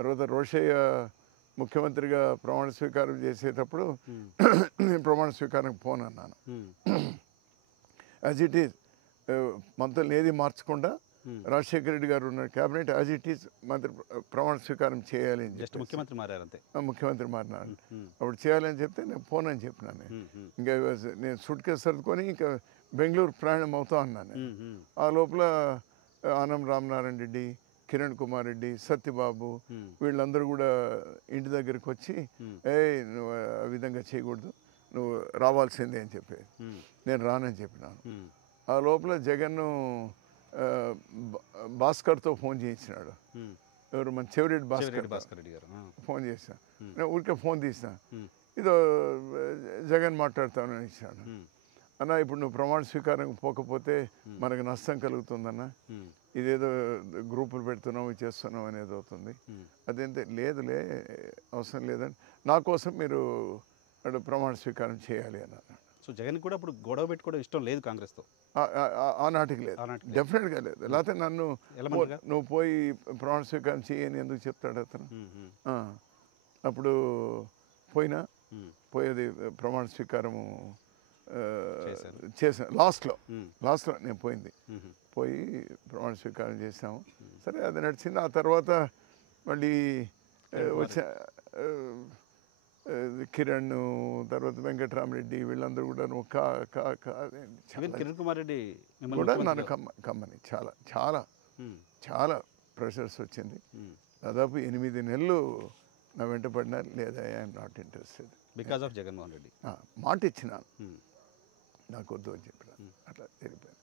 తర్వాత రోషయ్య ముఖ్యమంత్రిగా ప్రమాణ స్వీకారం చేసేటప్పుడు నేను ప్రమాణ స్వీకారం పోనన్నాను. యాజ్ ఇట్ ఈజ్ మంత్రులు ఏది మార్చకుండా రాజశేఖర రెడ్డి గారు ఉన్న క్యాబినెట్ యాజ్ ఇట్ ఈజ్ మంత్రి ప్రమాణ స్వీకారం చేయాలి అని చెప్పి ముఖ్యమంత్రి మారారు అంతే. ముఖ్యమంత్రి మారినారు. అప్పుడు చేయాలని చెప్తే నేను పోనని చెప్పినాను. ఇంకా నేను సూట్ కేసు సర్దుకొని ఇంకా బెంగళూరు ప్రయాణం అవుతా ఉన్నాను. ఆ లోపల ఆనం రామనారాయణ రెడ్డి, కిరణ్ కుమార్ రెడ్డి, సత్యబాబు వీళ్ళందరూ కూడా ఇంటి దగ్గరికి వచ్చి నువ్వు ఆ విధంగా చేయకూడదు, నువ్వు రావాల్సిందే అని చెప్పి నేను రానని చెప్పినాను. ఆ లోపల జగన్ భాస్కర్తో ఫోన్ చేయించినాడు. ఎవరు మన చెవిరెడ్డి భాస్కర్ రెడ్డి గారు ఫోన్ చేసిన. నేను ఊరికే ఫోన్ తీసిన, ఇదో జగన్ మాట్లాడుతానని ఇచ్చాడు. అన్న ఇప్పుడు నువ్వు ప్రమాణ స్వీకారం పోకపోతే మనకు నష్టం కలుగుతుందన్న, ఇదేదో గ్రూపులు పెడుతున్నావు చేస్తున్నావు అనేది అవుతుంది. అదేంటే లేదులే అవసరం లేదని నా కోసం మీరు ప్రమాణ స్వీకారం చేయాలి అన్నారు. సో జగన్ కూడా ఇప్పుడు గొడవ పెట్టుకోవడం ఇష్టం లేదు కాంగ్రెస్తో. ఆనాటికి లేదు, డెఫినెట్గా లేదు. లేకపోతే నన్ను నువ్వు పోయి ప్రమాణ స్వీకారం చేయని ఎందుకు చెప్తాడు అతను. అప్పుడు పోయేది ప్రమాణ స్వీకారము చేసాను. లాస్ట్లో నేను పోయి ప్రమాణ స్వీకారం చేసాము. సరే అది నడిచింది. ఆ తర్వాత మళ్ళీ వచ్చా కిరణ్, తర్వాత వెంకటరామరెడ్డి వీళ్ళందరూ కూడా కిరణ్ కుమార్ రెడ్డి కూడా నన్ను కమ్మని చాలా చాలా చాలా ప్రెషర్స్ వచ్చింది. దాదాపు 8 నెలలు నా వెంట పడినారు. లేదా I'm not interested because of Jaganmohan Reddy. మాట ఇచ్చినాను, నాకు వద్దు అని చెప్పినాను. అట్లా జరిగిపోయింది.